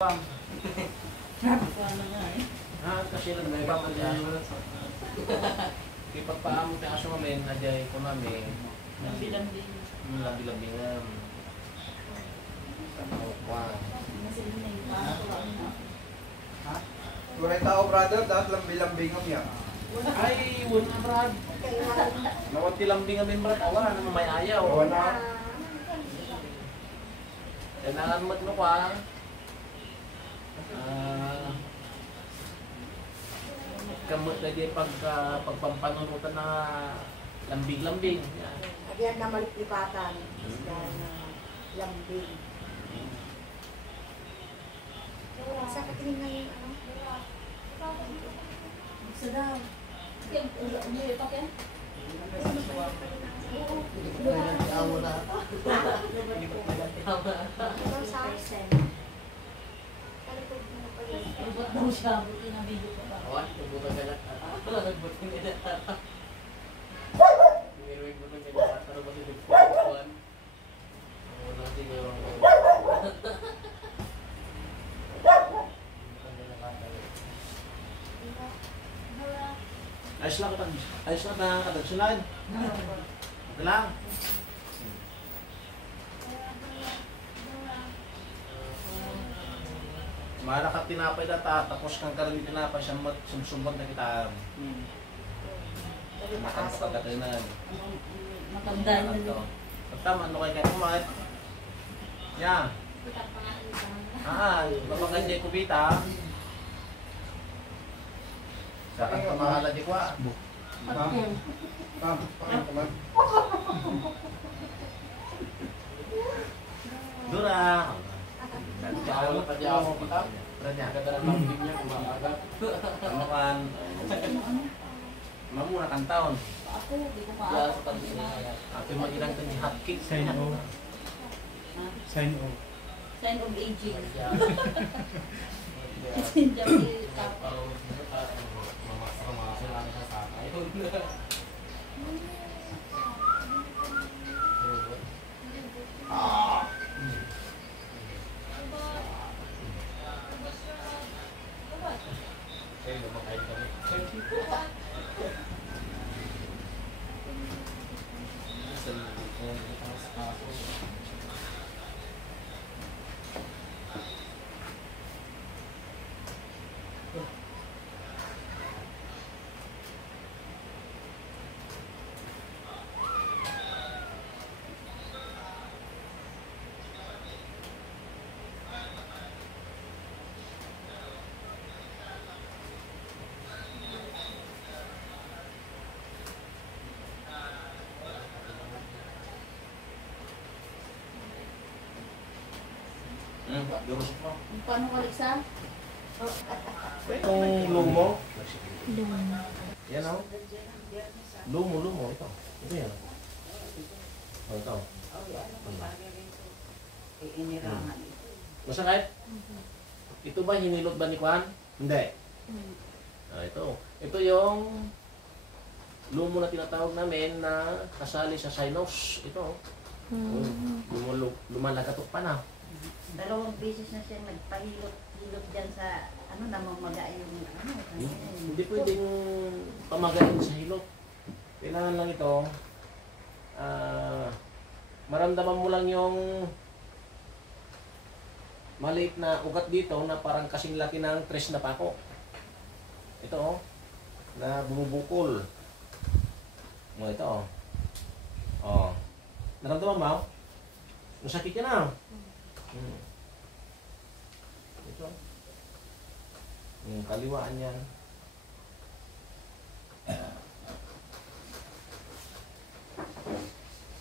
Kasi lang may bang aja. Ipagpaamo tayo sa mamin, ajay ko mami. Labi-lambing. Labi-lambingan. Sa kwa. Ha? Kuray tao, brother, dapat lambi-lambingam yan. Ay, wala brad. Nawati lambing amin brad. Wala naman may ayaw. Wala. Kailangan mo ito kwa. Kamot na di pagpampanunutan na lambing-lambing. Ayan na maliplipatan. Lambing. Sa katingin na yung ano? Gusto daw. Ubot daw siya, buti na video ko ba? Awan, nagbutan ka lang. Nagbutin nila. Meron mo nang ganyan. Pero ba si Bigpuan? Wala siguro. Ayos lang ka. Ayos lang na kadagsunan. Okay lang. Mara ka tinapay data, tapos kang karami tinapay siya sumsumbag na kita. Makapagkatinan. Matanda na ito. Tama, ano kayo kayo kumat? Yan. Mapagandya kubita. Sa kang pamahala di kwa. Dura. Kalau pa diya ako kita. Beranya. Kadaran mambingnya kumakagat. Ano kan? Mamuna kan taon. Ako, di ko Ya, maaari. sa tabi niya. Ate mo ilang kanya hotcake. Sign O. Sign O. Sign of aging. Ya. Kasi dyan Kalau mama lang sa sakay. Saya lumakain kami. Durus mo. Paano ka, Lisa? Itong lumo. Yan o. Lumo. Ito. Ito yan. O, ito. Masakit? Ito ba hinilot ba ni Kwan? Hindi. Ito. Ito yung lumo na tinatawag namin na kasali sa sinus. Ito. Lumalagatok pa na. Dalawang beses na siya nagpahilot dyan sa ano, namamaga yung ano. Hindi pwedeng pamagain sa hilot. Kailangan lang ito, maramdaman mo lang yung maliit na ugat dito na parang kasing laki ng tres na pako. Ito na bumubukol. Ito naramdaman mo? Masakit yan na. Ito. Yung kaliwaan yan.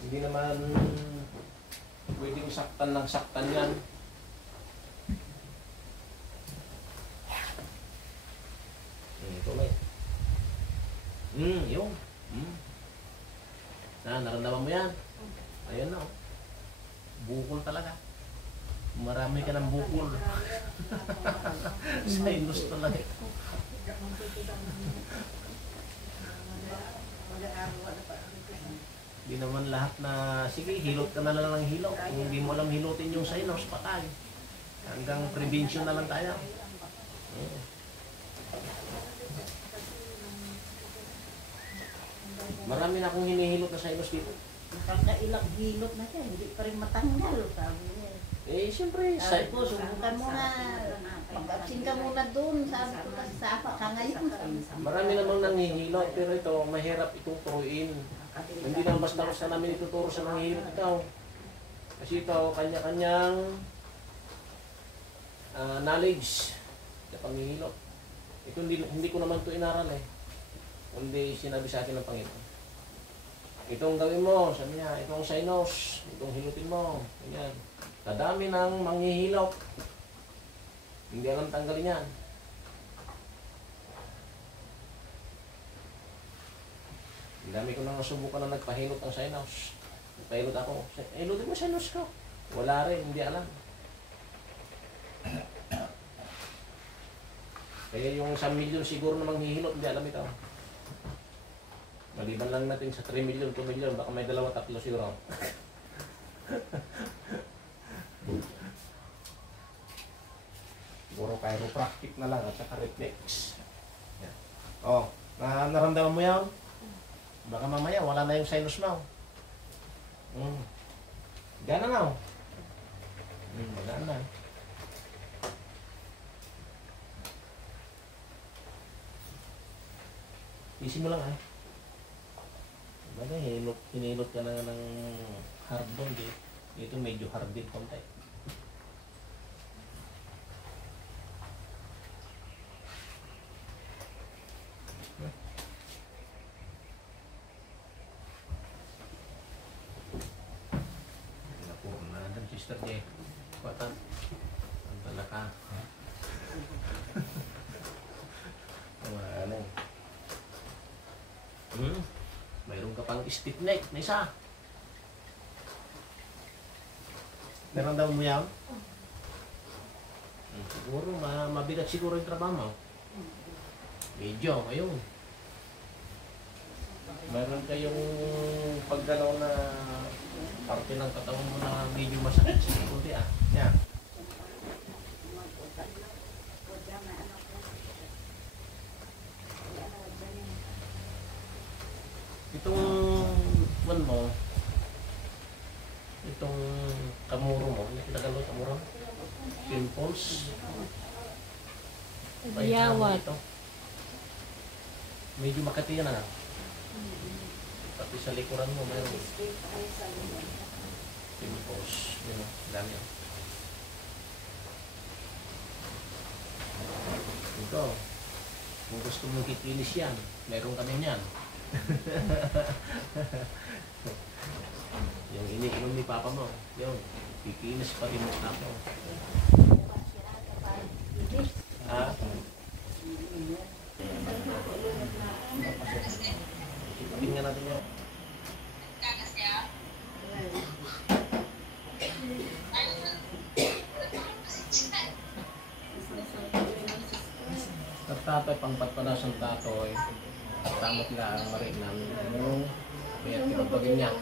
Hindi naman pwedeng saktan ng saktan yan. Ito may. Yung. Naramdaman mo yan. Ayan na. Bukol talaga. Marami ka ng bukol. Sinus talaga. Hindi naman lahat na, sige, hilot ka na lang ng hilot. Kung hindi mo alam hilutin yung sinus, patay. Hanggang prevention na lang tayo. Marami na akong hinihilot na sinus dito. Nakakailang hilot na siya, hindi pa rin matanggal, sabi niya. Eh, siyempre, Sabi ko, subukan mo na, mag-absing ka muna doon, sabi ko kasi sapa ka ngayon. marami namang nanghihilot, pero ito, mahirap itong turuin. Hindi naman basta-basta namin ituturo sa nanghihilot ito. Kasi ito, kanya-kanyang knowledge sa panghihilot. Ito, hindi ko naman ito inaral eh. Kundi sinabi sa akin ng Panginoon. Itong gawin mo, sabi niya, itong sinus, itong hilutin mo. Ganyan. Kadami ng manghihilot. Hindi alam tanggalin yan. Ang dami ko nang nasubukan na nagpahilot ng sinus. Nagpahilot ako. Hilutin mo sinus ko. Wala rin, hindi alam. Kaya yung 1 million siguro na manghihilot, hindi alam ito. Maliban lang natin sa 3 million, 2 million, baka may 2-3 siguro. Puro chiropractic na lang at saka reflex. Yan. Oh, naramdaman mo yan? Baka mamaya wala na yung sinus mo. Gana na. Magana na. Isin mo lang ha. Baga, hinilot ka na ng hardball eh. Ito medyo hard din konti. Sister J. Kuatan. Antala ka. Ano? Mayroon ka pang stiff neck na isa. Naramdaman mo yan? Siguro, mabigat siguro yung trabaho mo. Medyo, ayun. Mayroon kayong paggalaw na parte ng katawan mo na medyo masakit sa kunti ah. Yan. Itong one mo, itong kamuro mo, nakilagalo kamuro? Pimples? Biyawat. Medyo makati yan ah. Pati sa likuran mo, mayroon. Pimples. Yun o, dami o. Ito, kung gusto mong kikinis yan, mayroon kami yan. Yung iniinom ni Papa mo, yun, kikinis pa rin mo ako. Ha? Tingnan natin yun. Tatoy, pangpatpanas ng tatoy. Tamot lang ang marin namin. Yung may pinagpagin niya.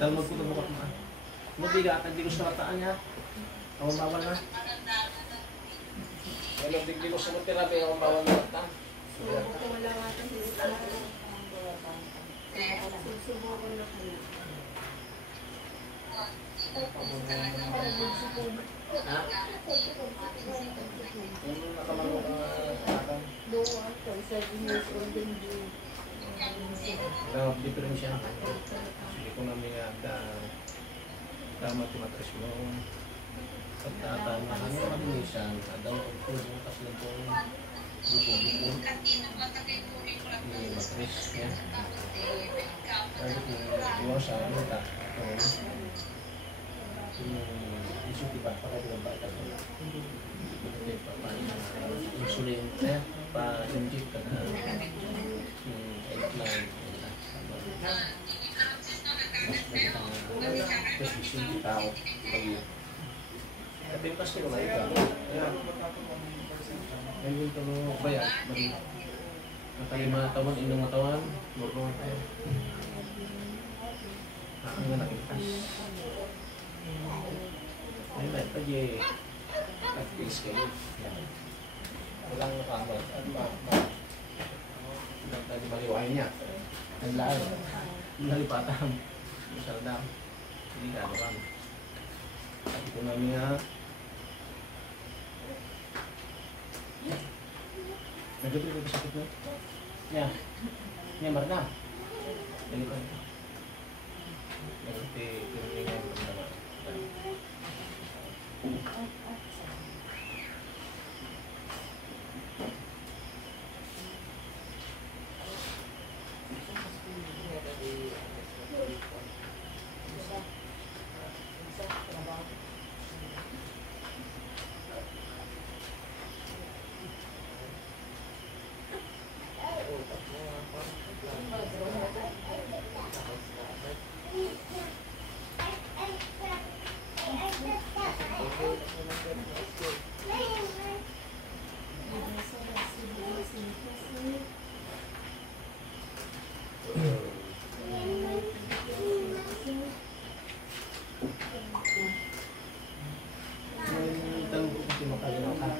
Dahil magputo-bukot na. Mabigat, hindi ko sa kataan niya. Ang bawal na. Kaya nagdigli ko sa therapy, ang bawal na kataan. Ha? Kung nakamarunong ka kataan. Diferensya. Sige ko namin tama tumatras mo. Pagtatamahan mo minsan, kadang pagpulong kasi na itong bukong-bukong. Matris yan. Kaya kung iwasan, ano ka? Yung sutipan pa kayo ng bata ko. Insulin, pa-inject ka na. Headline. Tapos bising tao. Tapi pasti ko na ito. Ngayon ito mo bayad. Matay matawan, inong matawan. Murong tayo. Ang nga nakipas. Ngayon na ito yung at-face kayo. Walang nakamot. Ano ba? Tadi maliwain niya. Ang lahat. Nalipatan. Masyadam. Hindi ka naman. Sabi ko namin nga. Nagdabi ko sakit na. Nya. Nya, Marna. Dali ko. Nagdabi ko nga yung pagdama. Tanong ko kasi makalimutan.